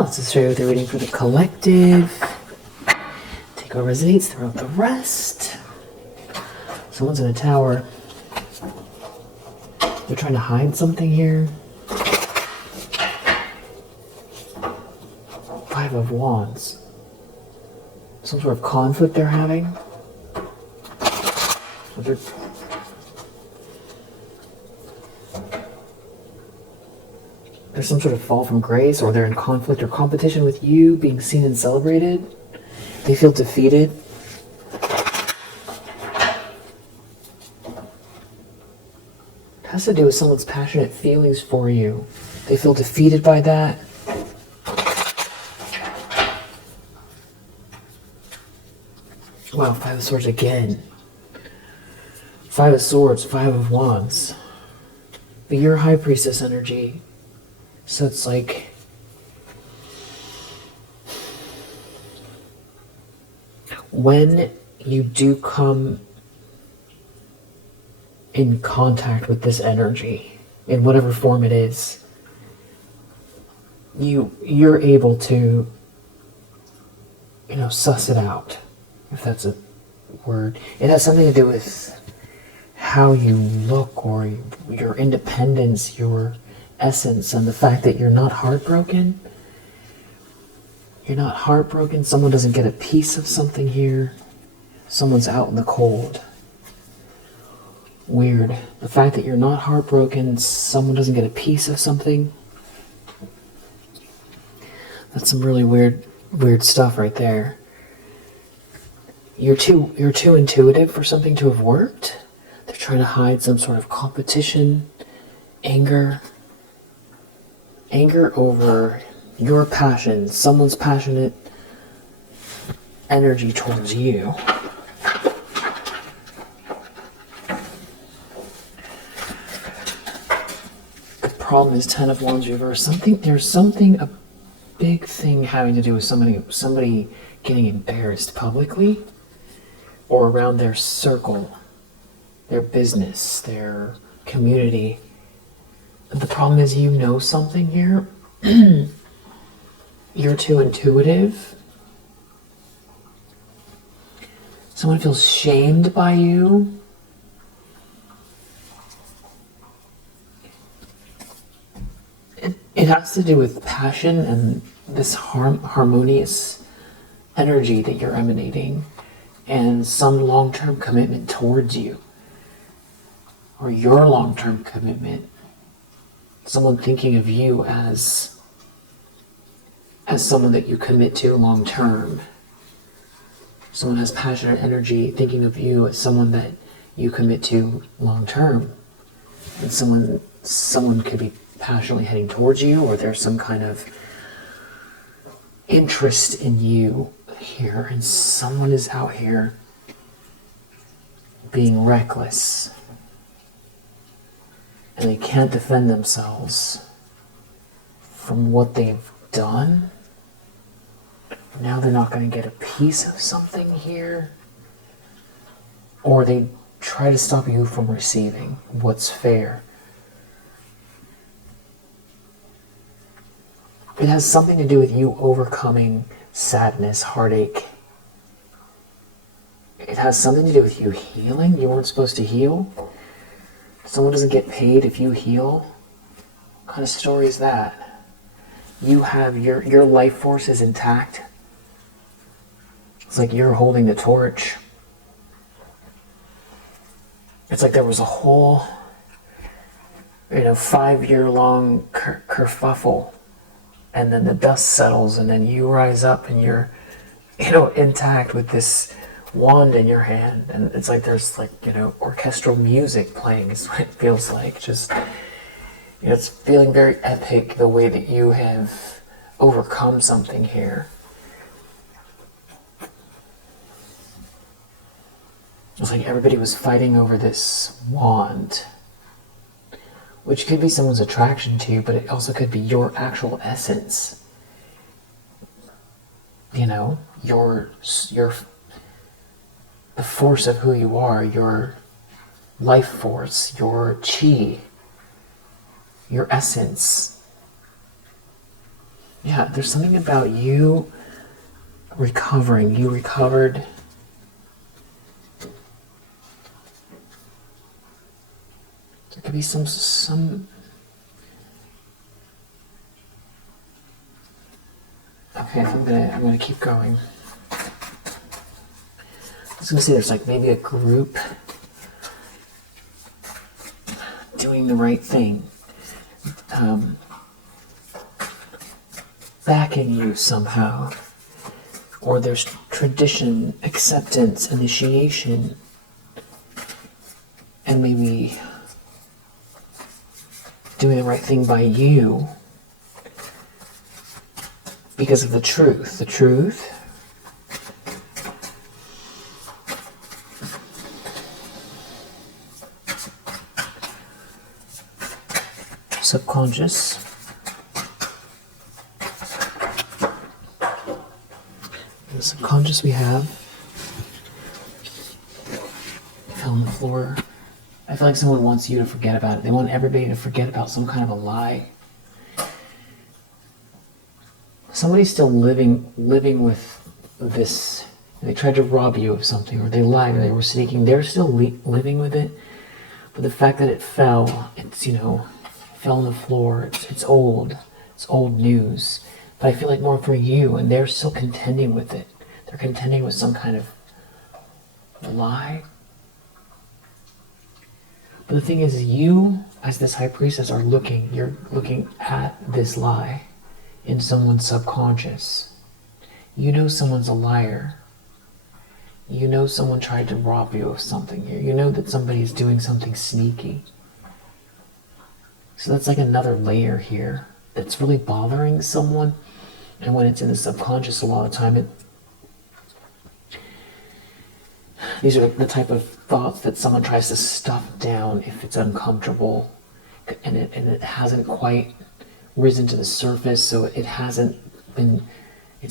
let's just show you the reading for the collective. Take what resonates, throw out the rest. Someone's in a tower. They're trying to hide something here. Five of Wands. Some sort of conflict they're having. There's some sort of fall from grace, or they're in conflict or competition with you being seen and celebrated. They feel defeated. It has to do with someone's passionate feelings for you. They feel defeated by that. Wow, Five of Swords again. Five of Swords, Five of Wands. But you're High Priestess energy. So it's like, when you do come in contact with this energy, in whatever form it is, you're able to, suss it out, if that's a word. It has something to do with how you look, or your independence, your essence, and the fact that you're not heartbroken. You're not heartbroken. Someone doesn't get a piece of something here. Someone's out in the cold. Weird. The fact that you're not heartbroken, someone doesn't get a piece of something. That's some really weird stuff right there. You're too intuitive for something to have worked. They're trying to hide some sort of competition, anger over your passion, someone's passionate energy towards you. The problem is Ten of Wands reverse. A big thing having to do with somebody getting embarrassed publicly, or around their circle, their business, their community. The problem is, something here. You're too intuitive. Someone feels shamed by you. It has to do with passion and this harmonious energy that you're emanating, and some long-term commitment towards you, or your long-term commitment. Someone thinking of you as someone that you commit to long-term. Someone has passionate energy thinking of you as someone that you commit to long-term. And someone could be passionately heading towards you, or there's some kind of interest in you here, and someone is out here being reckless, and they can't defend themselves from what they've done. Now they're not going to get a piece of something here, or they try to stop you from receiving what's fair. It has something to do with you overcoming sadness, heartache. It has something to do with you healing. You weren't supposed to heal. Someone doesn't get paid if you heal. What kind of story is that? You have your life force is intact. It's like you're holding the torch. It's like there was a whole, 5-year-long kerfuffle, and then the dust settles, and then you rise up, and you're, intact with this wand in your hand, and it's like there's orchestral music playing. Is what it feels like. Just, it's feeling very epic the way that you have overcome something here. It's like everybody was fighting over this wand, which could be someone's attraction to you, but it also could be your actual essence. The force of who you are, your life force, your chi, your essence. Yeah, there's something about you recovering. You recovered. There could be some. Okay, I'm gonna keep going. I was gonna say there's like maybe a group doing the right thing, backing you somehow, or there's tradition, acceptance, initiation, and maybe doing the right thing by you because of the truth. The truth subconscious. The subconscious we have fell on the floor. I feel like someone wants you to forget about it. They want everybody to forget about some kind of a lie. Somebody's still living with this. They tried to rob you of something, or they lied, or they were sneaking. They're still living with it. But the fact that it fell, it's, fell on the floor. It's old. It's old news. But I feel like more for you, and they're still contending with it. They're contending with some kind of lie. But the thing is, you, as this high priestess, you're looking at this lie in someone's subconscious. You know someone's a liar. You know someone tried to rob you of something here. You know that somebody's doing something sneaky. So that's like another layer here that's really bothering someone. And when it's in the subconscious, a lot of the time, these are the type of thoughts that someone tries to stuff down if it's uncomfortable, and it hasn't quite risen to the surface, so it's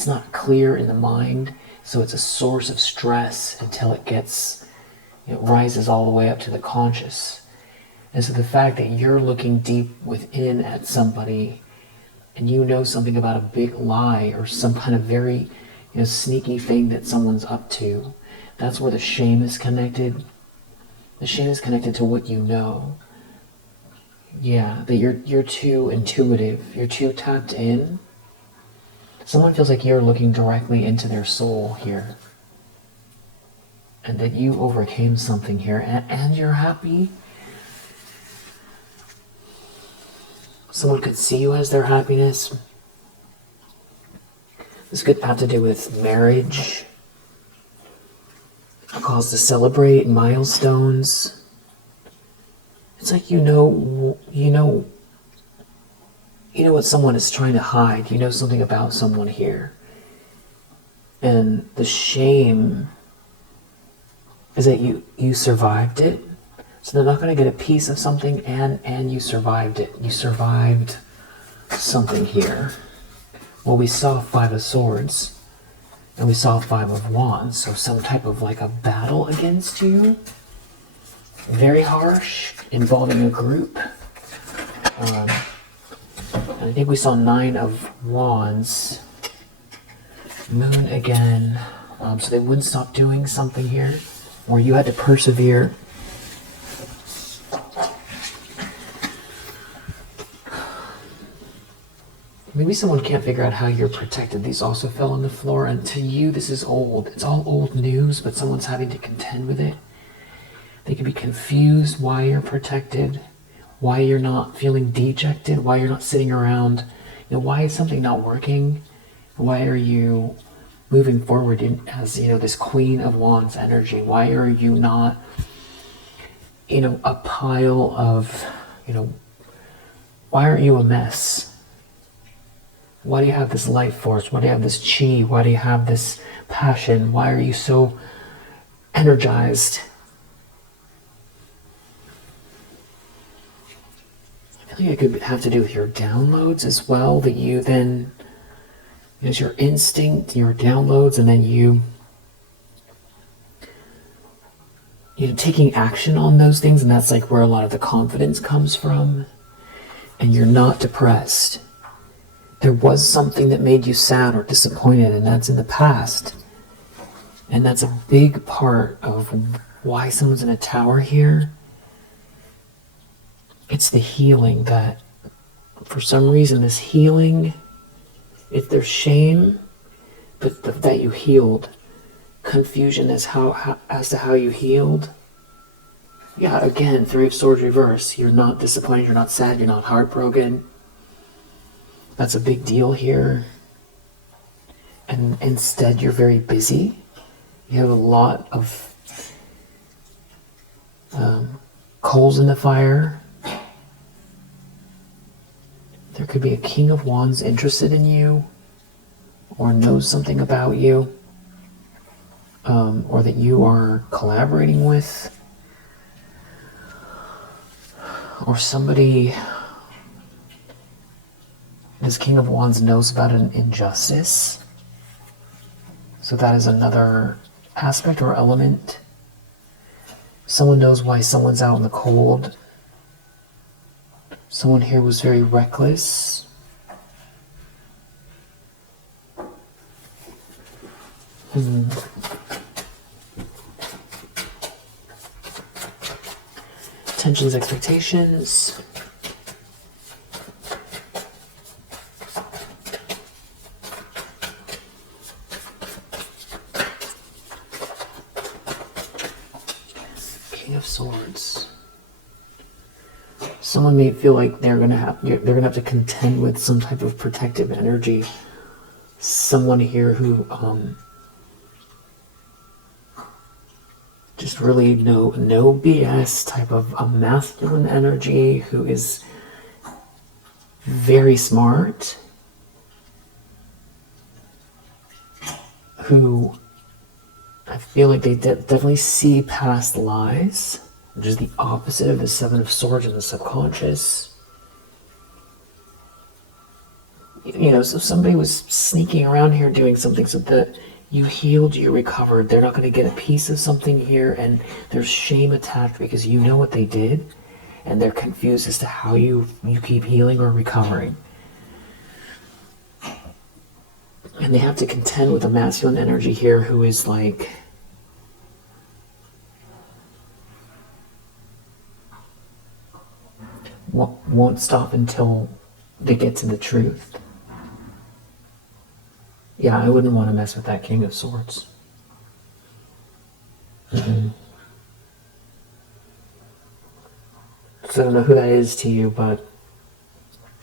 not clear in the mind, so it's a source of stress until it rises all the way up to the conscious. And so the fact that you're looking deep within at somebody, and you know something about a big lie or some kind of very sneaky thing that someone's up to, that's where the shame is connected. The shame is connected to what you know. Yeah, that you're too intuitive. You're too tapped in. Someone feels like you're looking directly into their soul here. And that you overcame something here, and you're happy. Someone could see you as their happiness. This could have to do with marriage. A cause to celebrate milestones. It's like you know what someone is trying to hide. You know something about someone here. And the shame is that you survived it. So they're not going to get a piece of something, and you survived it. You survived something here. Well, we saw 5 of Swords. And we saw 5 of Wands, so some type of like a battle against you. Very harsh, involving a group. And I think we saw 9 of Wands. Moon again. So they wouldn't stop doing something here, or you had to persevere. Maybe someone can't figure out how you're protected. These also fell on the floor, and to you this is old. It's all old news, but someone's having to contend with it. They can be confused why you're protected, why you're not feeling dejected, why you're not sitting around. Why is something not working? Why are you moving forward as this Queen of Wands energy? Why are you not a pile of why aren't you a mess? Why do you have this life force? Why do you have this chi? Why do you have this passion? Why are you so energized? I feel like it could have to do with your downloads as well, that you then, it's your instinct, your downloads, and then you taking action on those things, and that's like where a lot of the confidence comes from. And you're not depressed. there was something that made you sad or disappointed, and that's in the past. And that's a big part of why someone's in a tower here. It's the healing that, for some reason, this healing, if there's shame, but that you healed, confusion as to how you healed. Yeah, again, Three of Swords reverse. You're not disappointed, you're not sad, you're not heartbroken. That's a big deal here. And instead, you're very busy. You have a lot of coals in the fire. There could be a King of Wands interested in you, or knows something about you, or that you are collaborating with, or somebody, this King of Wands knows about an injustice. So that is another aspect or element. Someone knows why someone's out in the cold. Someone here was very reckless. Tensions, expectations. King of Swords. Someone may feel like they're gonna have to contend with some type of protective energy. Someone here who just really no BS type of a masculine energy, who is very smart, who I feel like they definitely see past lies, which is the opposite of the Seven of Swords in the subconscious. You know, so if somebody was sneaking around here doing something so that you healed, you recovered, they're not going to get a piece of something here, and there's shame attached because you know what they did, and they're confused as to how you keep healing or recovering. And they have to contend with a masculine energy here who is like, won't stop until they get to the truth. Yeah, I wouldn't want to mess with that King of Swords. So I don't know who that is to you, but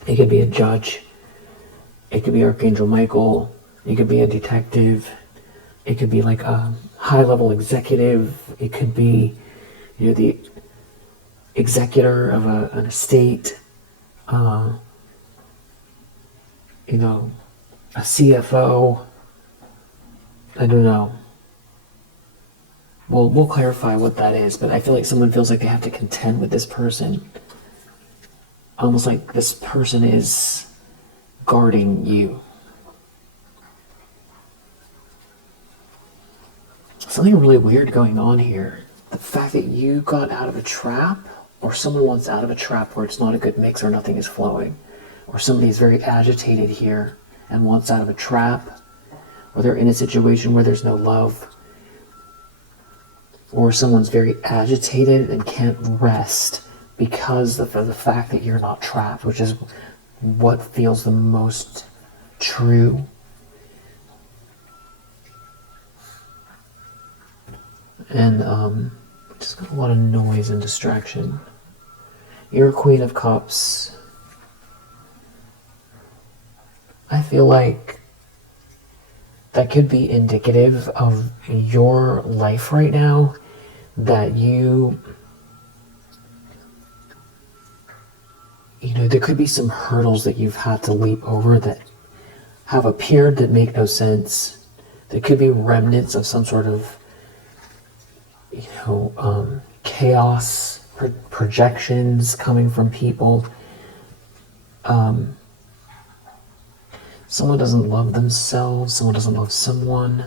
it could be a judge. It could be Archangel Michael. It could be a detective. It could be like a high-level executive. It could be, you know, the executor of an estate. You know, a CFO. I don't know. We'll clarify what that is, but I feel like someone feels like they have to contend with this person. Almost like this person is guarding you. Something really weird going on here. The fact that you got out of a trap, or someone wants out of a trap where it's not a good mix or nothing is flowing, or somebody's very agitated here and wants out of a trap, or they're in a situation where there's no love, or someone's very agitated and can't rest because of the fact that you're not trapped, which is what feels the most true. And just got a lot of noise and distraction. You're a Queen of Cups. I feel like that could be indicative of your life right now, that you know, there could be some hurdles that you've had to leap over that have appeared that make no sense. There could be remnants of some sort of, you know, chaos, projections coming from people. Someone doesn't love themselves, someone doesn't love someone.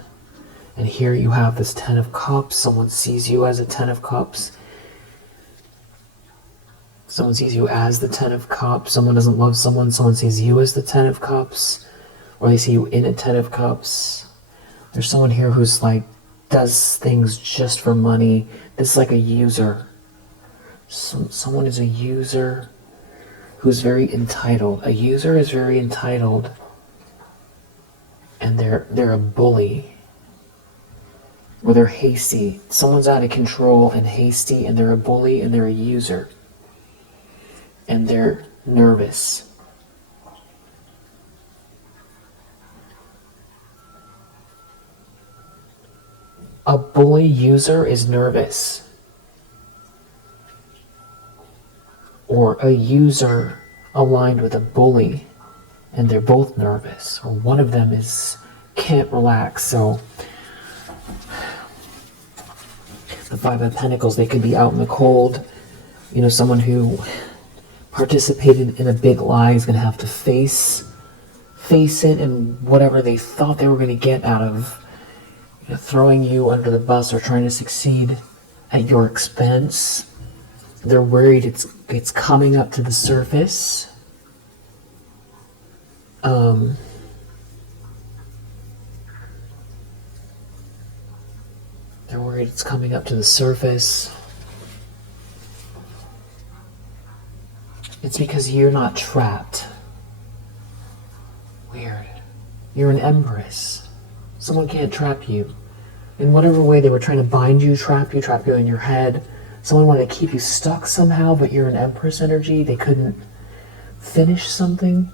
And here you have this Ten of Cups, someone sees you as a Ten of Cups. Someone sees you as the Ten of Cups. Someone doesn't love someone. Someone sees you as the Ten of Cups. Or they see you in a Ten of Cups. There's someone here who's like, does things just for money. This is like a user. Someone is a user who's very entitled. A user is very entitled. And they're a bully. Or they're hasty. Someone's out of control and hasty, and they're a bully, and they're a user. And they're nervous. A bully user is nervous. Or a user aligned with a bully, and they're both nervous. Or one of them can't relax. So the Five of Pentacles, they could be out in the cold. You know, someone who participated in a big lie is going to have to face it, and whatever they thought they were going to get out of throwing you under the bus or trying to succeed at your expense. They're worried it's coming up to the surface. They're worried it's coming up to the surface. It's because you're not trapped. Weird. You're an empress. Someone can't trap you. In whatever way they were trying to bind you, trap you in your head. Someone wanted to keep you stuck somehow, but you're an empress energy. They couldn't finish something.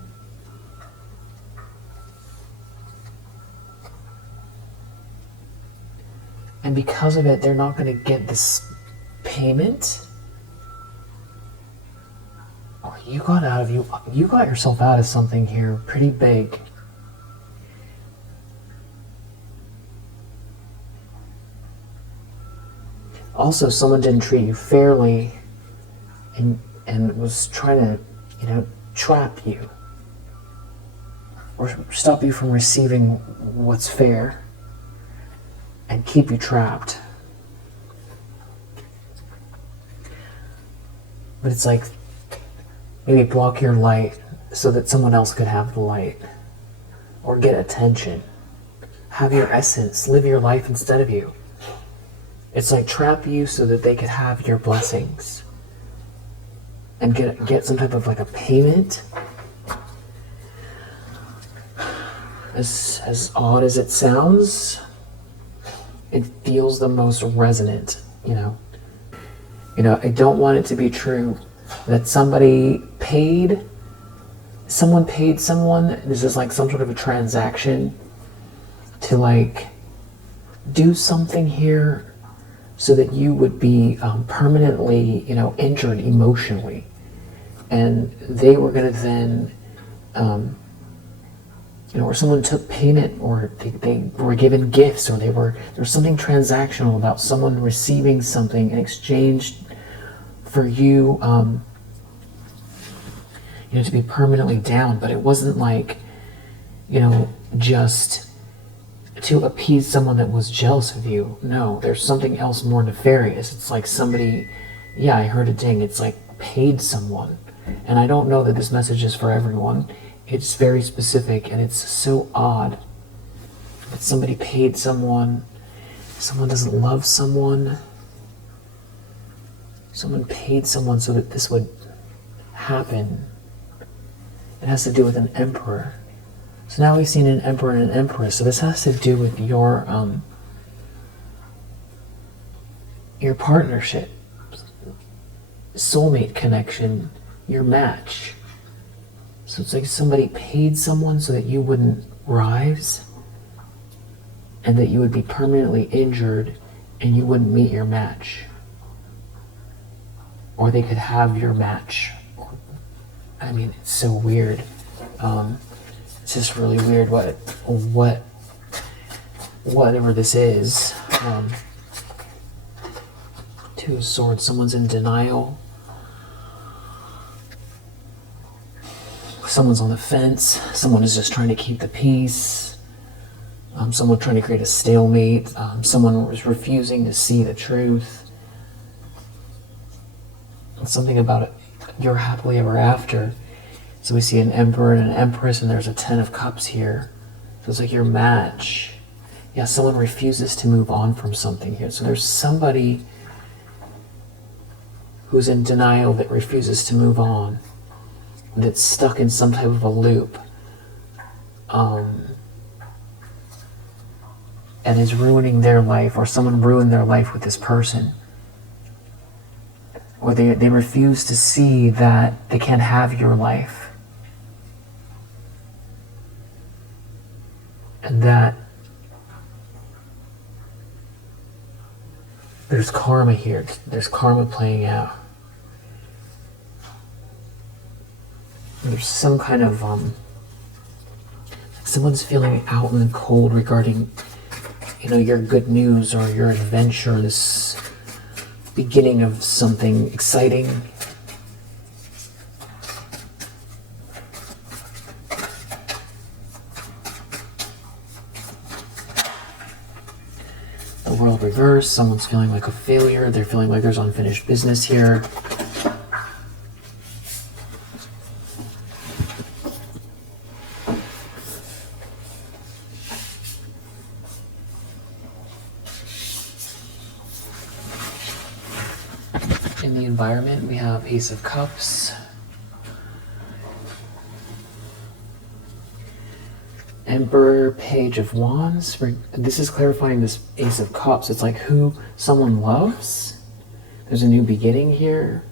And because of it, they're not going to get this payment. Or you got yourself out of something here pretty big. Also, someone didn't treat you fairly and was trying to, trap you. Or stop you from receiving what's fair and keep you trapped. But it's like, maybe block your light so that someone else could have the light. Or get attention. Have your essence. Live your life instead of you. It's like trap you so that they could have your blessings. And get some type of like a payment. As odd as it sounds, it feels the most resonant, I don't want it to be true that someone paid someone. This is like some sort of a transaction to like do something here so that you would be permanently, injured emotionally. And they were going to then, or someone took payment, or they were given gifts, or there's something transactional about someone receiving something in exchange for you, to be permanently down. But it wasn't like, just to appease someone that was jealous of you. No, there's something else more nefarious. It's like somebody, I heard a ding, it's like paid someone. And I don't know that this message is for everyone. It's very specific, and it's so odd that somebody paid someone doesn't love someone. Someone paid someone so that this would happen. It has to do with an emperor. So now we've seen an emperor and an empress. So this has to do with your partnership, soulmate connection, your match. So it's like somebody paid someone so that you wouldn't rise, and that you would be permanently injured, and you wouldn't meet your match. Or they could have your match. I mean, it's so weird. It's just really weird whatever this is. Two of Swords, someone's in denial. Someone's on the fence. Someone is just trying to keep the peace. Someone trying to create a stalemate. Someone was refusing to see the truth. Something about it. your happily ever after. So we see an emperor and an empress, and there's a 10 of cups here. So it's like your match. Yeah, someone refuses to move on from something here. So there's somebody who's in denial that refuses to move on, that's stuck in some type of a loop, and is ruining their life, or someone ruined their life with this person. Or they refuse to see that they can't have your life. And that there's karma here. There's karma playing out. There's some kind of, someone's feeling out in the cold regarding, your good news or your adventure, this beginning of something exciting. The world reversed, someone's feeling like a failure, they're feeling like there's unfinished business here. In the environment, we have Ace of Cups, Emperor, Page of Wands. This is clarifying this Ace of Cups. It's like who someone loves. There's a new beginning here.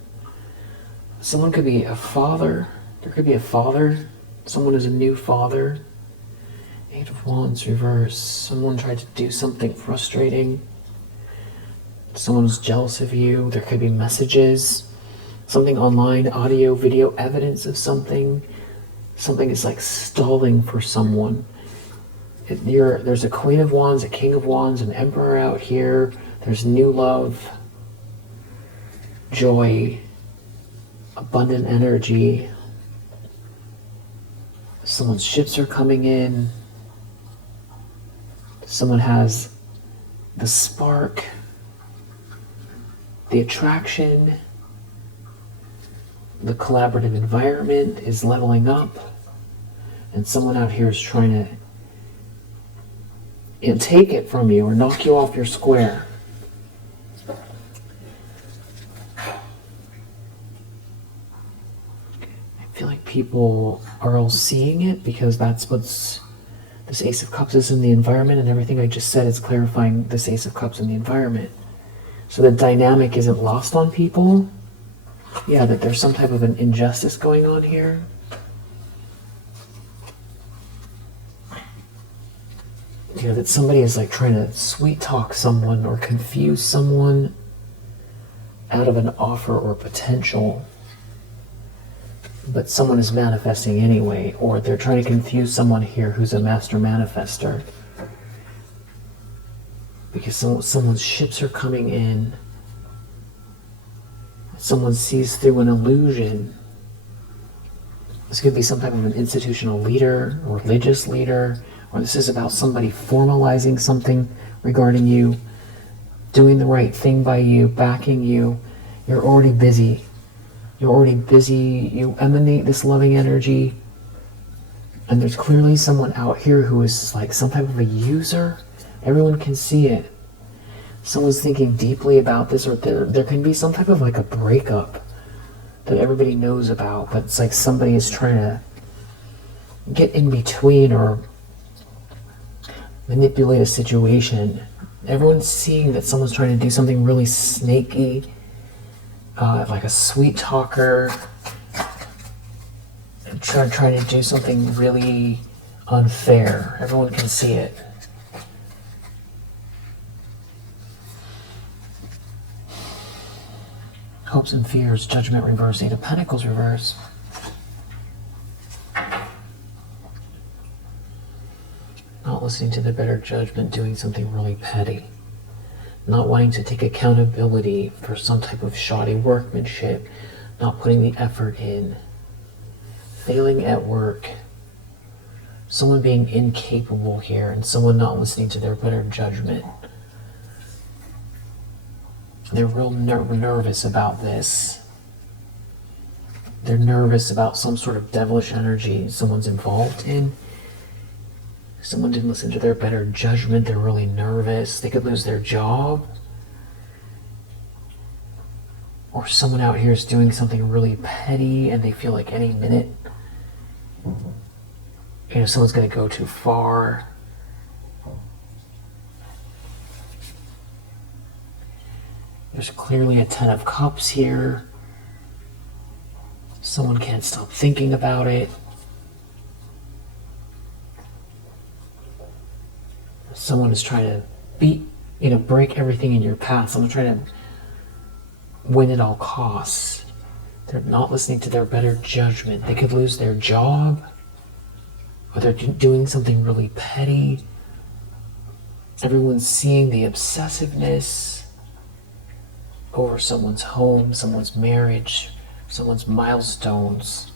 Someone could be a father. There could be a father. Someone is a new father. Eight of Wands reverse. Someone tried to do something frustrating. Someone's jealous of you. There could be messages, something online, audio, video, evidence of something. Something is like stalling for someone. There's a Queen of Wands, a King of Wands, an Emperor out here. There's new love, joy, abundant energy. Someone's ships are coming in. Someone has the spark, the attraction, the collaborative environment is leveling up, and someone out here is trying to take it from you or knock you off your square. I feel like people are all seeing it because that's what's this Ace of Cups is in the environment, and everything I just said is clarifying this Ace of Cups in the environment. So the dynamic isn't lost on people. Yeah, that there's some type of an injustice going on here. That somebody is like trying to sweet talk someone or confuse someone out of an offer or potential, but someone is manifesting anyway, or they're trying to confuse someone here who's a master manifester. Because someone's ships are coming in. Someone sees through an illusion. This could be some type of an institutional leader or religious leader, or this is about somebody formalizing something regarding you, doing the right thing by you, backing you. You're already busy. You emanate this loving energy, and there's clearly someone out here who is like some type of a user. Everyone can see it. Someone's thinking deeply about this, or there can be some type of like a breakup that everybody knows about, but it's like somebody is trying to get in between or manipulate a situation. Everyone's seeing that someone's trying to do something really snaky, like a sweet talker, and trying to do something really unfair. Everyone can see it. Hopes and fears, judgment reverse, Eight of Pentacles reverse. Not listening to the better judgment, doing something really petty. Not wanting to take accountability for some type of shoddy workmanship. Not putting the effort in. Failing at work. Someone being incapable here, and someone not listening to their better judgment. They're real nervous about this. They're nervous about some sort of devilish energy someone's involved in. Someone didn't listen to their better judgment. They're really nervous. They could lose their job. Or someone out here is doing something really petty and they feel like any minute, someone's going to go too far. There's clearly a 10 of Cups here. Someone can't stop thinking about it. Someone is trying to break everything in your path. Someone's trying to win at all costs. They're not listening to their better judgment. They could lose their job, or they're doing something really petty. Everyone's seeing the obsessiveness over someone's home, someone's marriage, someone's milestones.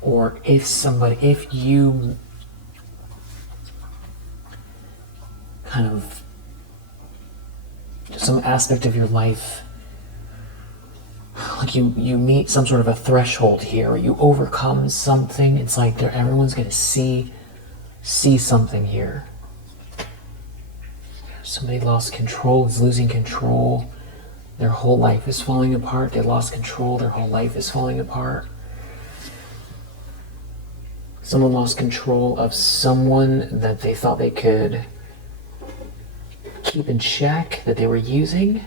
Or if you kind of, some aspect of your life, like you meet some sort of a threshold here, or you overcome something, it's like everyone's going to see something here. Somebody lost control, is losing control. Their whole life is falling apart. They lost control, their whole life is falling apart. Someone lost control of someone that they thought they could keep in check, that they were using,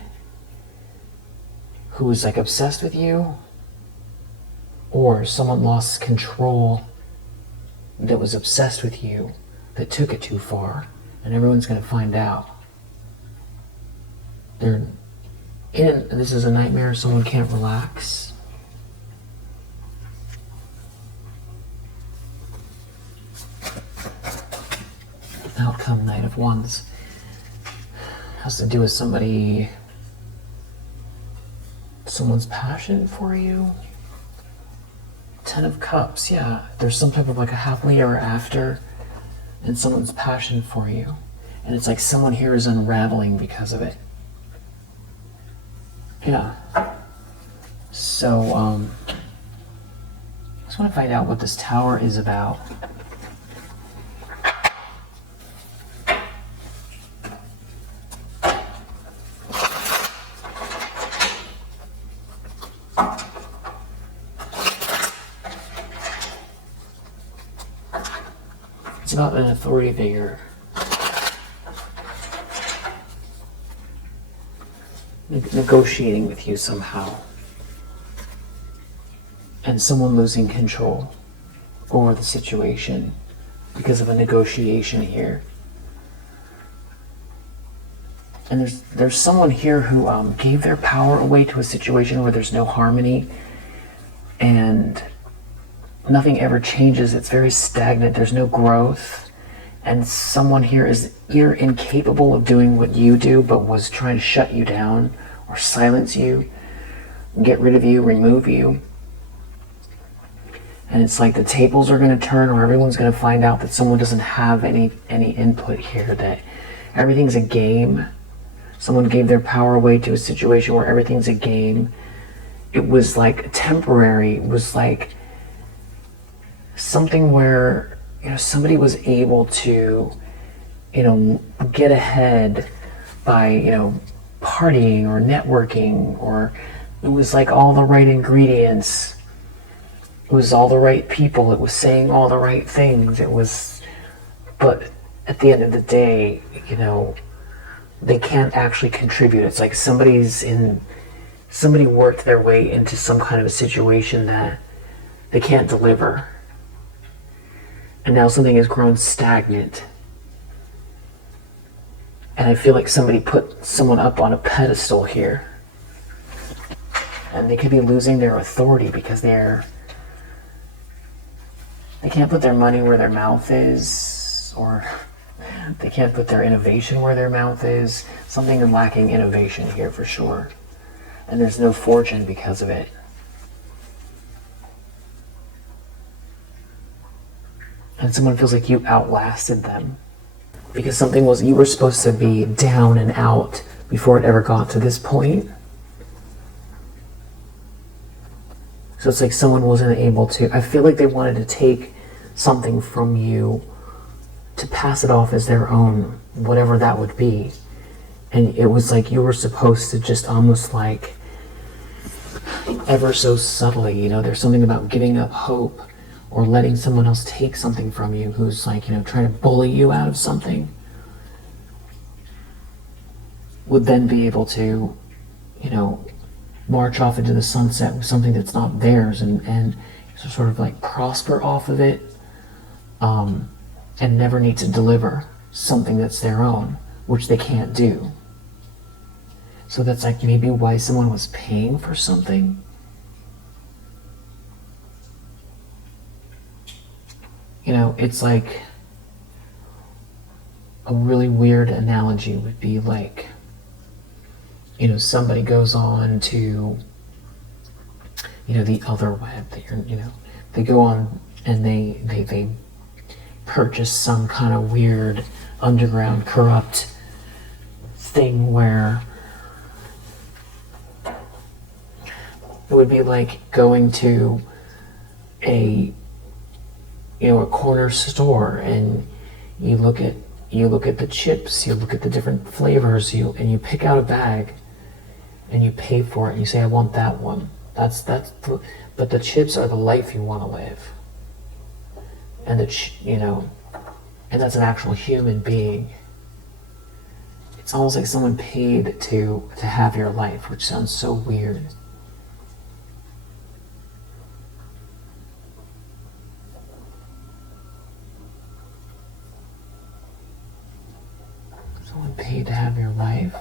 who was like obsessed with you. Or someone lost control that was obsessed with you, that took it too far, and everyone's going to find out. This is a nightmare. Someone can't relax. Outcome, Knight of Wands. Has to do with someone's passion for you. 10 of Cups, yeah. There's some type of like a happily ever after and someone's passion for you. And it's like someone here is unraveling because of it. Yeah. So, I just want to find out what this Tower is about. It's about an authority figure. Negotiating with you somehow. And someone losing control over the situation because of a negotiation here. And there's someone here who gave their power away to a situation where there's no harmony and nothing ever changes. It's very stagnant. There's no growth. And someone here is either incapable of doing what you do, but was trying to shut you down or silence you, get rid of you, remove you. And it's like the tables are going to turn, or everyone's going to find out that someone doesn't have any input here, that everything's a game. Someone gave their power away to a situation where everything's a game. It was like temporary. It was like something where somebody was able to get ahead by partying or networking, or it was like all the right ingredients. It was all the right people. It was saying all the right things. But at the end of the day, they can't actually contribute. It's like somebody worked their way into some kind of a situation that they can't deliver. And now something has grown stagnant. And I feel like somebody put someone up on a pedestal here. And they could be losing their authority because they can't put their money where their mouth is, or they can't put their innovation where their mouth is. Something is lacking innovation here for sure. And there's no fortune because of it. And someone feels like you outlasted them. Because you were supposed to be down and out before it ever got to this point. So it's like someone wasn't able to, I feel like they wanted to take something from you to pass it off as their own, whatever that would be. And it was like you were supposed to just almost like, ever so subtly, you know, there's something about giving up hope or letting someone else take something from you who's like, you know, trying to bully you out of something, would then be able to, you know, march off into the sunset with something that's not theirs and sort of like prosper off of it, and never need to deliver something that's their own, which they can't do. So that's like maybe why someone was paying for something. You know, it's like a really weird analogy would be like, you know, somebody goes on to, you know, the other web, you know, they go on and they purchase some kind of weird underground corrupt thing where it would be like going to a, you know, a corner store and you look at the chips, you look at the different flavors, and you pick out a bag and you pay for it and you say, I want that one. But the chips are the life you want to live. And you know, and that's an actual human being. It's almost like someone paid to have your life, which sounds so weird. Someone paid to have your life.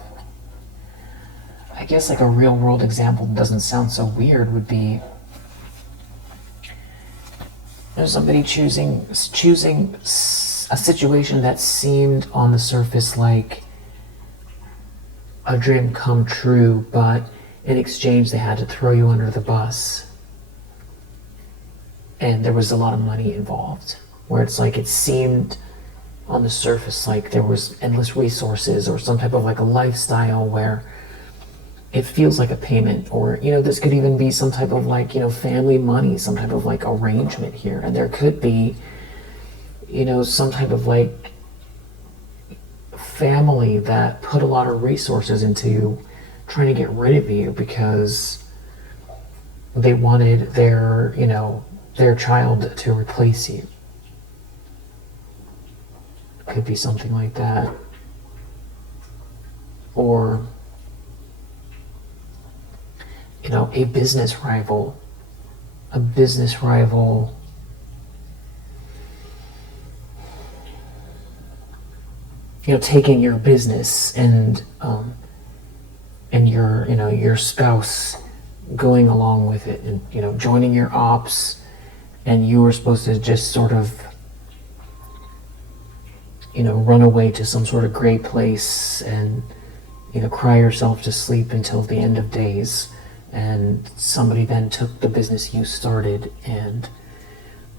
I guess like a real world example doesn't sound so weird would be, there's somebody choosing a situation that seemed on the surface like a dream come true, but in exchange they had to throw you under the bus. And there was a lot of money involved, where it's like it seemed on the surface like there was endless resources or some type of like a lifestyle where it feels like a payment, or, you know, this could even be some type of like, you know, family money, some type of like arrangement here. And there could be, you know, some type of like family that put a lot of resources into trying to get rid of you because they wanted their, you know, their child to replace you. Could be something like that. Or, you know, a business rival, you know, taking your business and your, you know, your spouse going along with it and, you know, joining your ops, and you were supposed to just sort of, you know, run away to some sort of gray place and, you know, cry yourself to sleep until the end of days. And somebody then took the business you started, and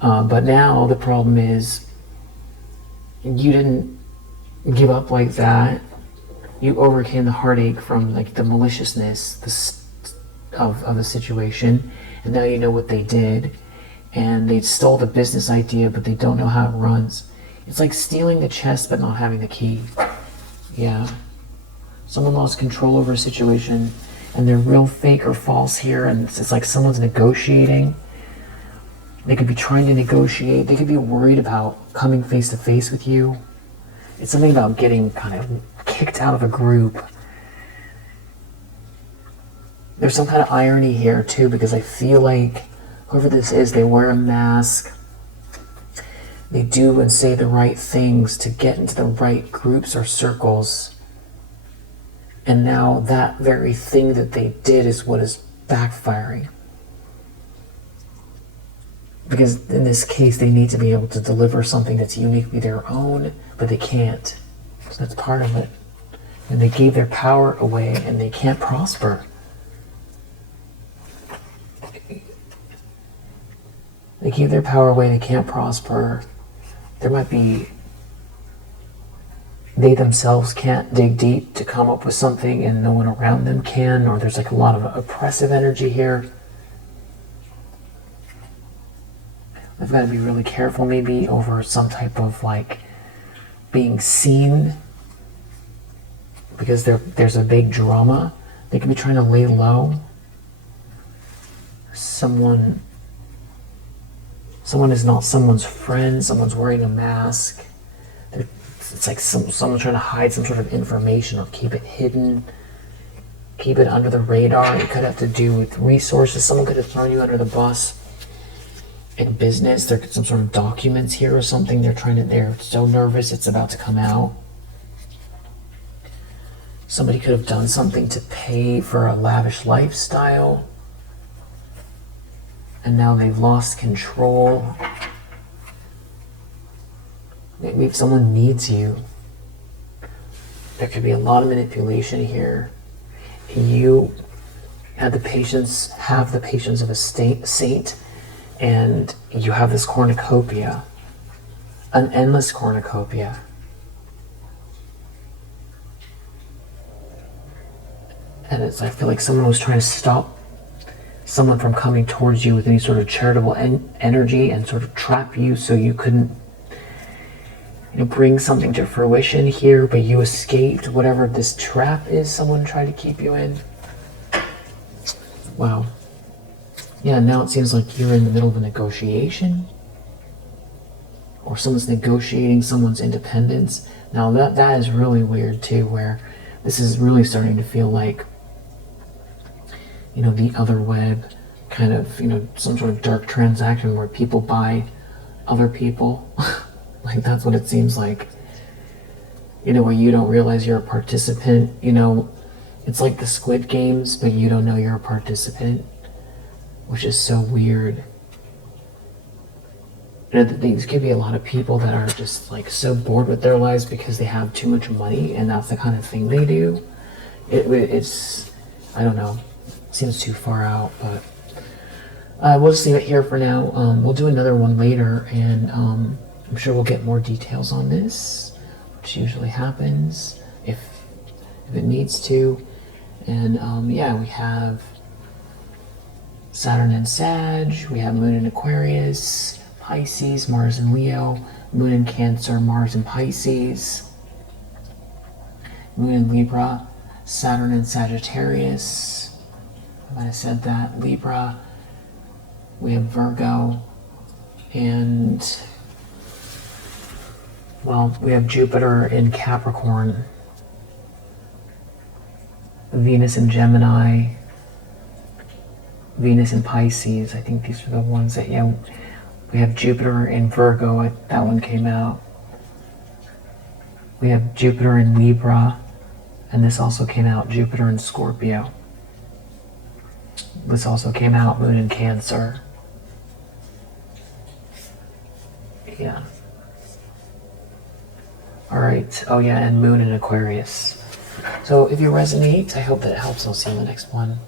but now the problem is you didn't give up like that. You overcame the heartache from like the maliciousness of the situation, and now you know what they did, and they stole the business idea, but they don't know how it runs. It's like stealing the chest but not having the key. Yeah, someone lost control over a situation. And they're real fake or false here, and it's like someone's negotiating. They could be trying to negotiate. They could be worried about coming face to face with you. It's something about getting kind of kicked out of a group. There's some kind of irony here too, because I feel like whoever this is, they wear a mask. They do and say the right things to get into the right groups or circles. And now that very thing that they did is what is backfiring. Because in this case, they need to be able to deliver something that's uniquely their own, but they can't. So that's part of it. And they gave their power away, and they can't prosper. They gave their power away, they can't prosper. There might be, they themselves can't dig deep to come up with something, and no one around them can, or there's like a lot of oppressive energy here. I've got to be really careful maybe over some type of like being seen, because there's a big drama. They could be trying to lay low. Someone is not someone's friend. Someone's wearing a mask. It's like someone's trying to hide some sort of information or keep it hidden, keep it under the radar. It could have to do with resources. Someone could have thrown you under the bus in business. There could some sort of documents here or something. They're so nervous it's about to come out. Somebody could have done something to pay for a lavish lifestyle, and now they've lost control. Maybe if someone needs you, there could be a lot of manipulation here. You have the patience of a saint, and you have this cornucopia, an endless cornucopia. And I feel like someone was trying to stop someone from coming towards you with any sort of charitable energy and sort of trap you so you couldn't, bring something to fruition here, but you escaped whatever this trap is someone tried to keep you in. Wow. Yeah, now it seems like you're in the middle of a negotiation, or someone's negotiating someone's independence. Now that is really weird too, where this is really starting to feel like, the other web, kind of, some sort of dark transaction where people buy other people. Like, that's what it seems like. Where you don't realize you're a participant. It's like the Squid Games, but you don't know you're a participant, which is so weird. These could be a lot of people that are just like so bored with their lives because they have too much money, and that's the kind of thing they do. It's, I don't know, seems too far out, but we'll just leave it here for now. We'll do another one later, and I'm sure we'll get more details on this, which usually happens if it needs to. And yeah, we have Saturn in Sag, we have Moon in Aquarius, Pisces, Mars in Leo, Moon in Cancer, Mars in Pisces, Moon in Libra, Saturn in Sagittarius. I might have said that. Libra. We have Virgo, and well, we have Jupiter in Capricorn, Venus in Gemini, Venus in Pisces. I think these are the ones that, we have Jupiter in Virgo, that one came out. We have Jupiter in Libra, and this also came out, Jupiter in Scorpio. This also came out, Moon in Cancer. Yeah. Alright, oh yeah, and Moon in Aquarius. So if you resonate, I hope that it helps. I'll see you in the next one.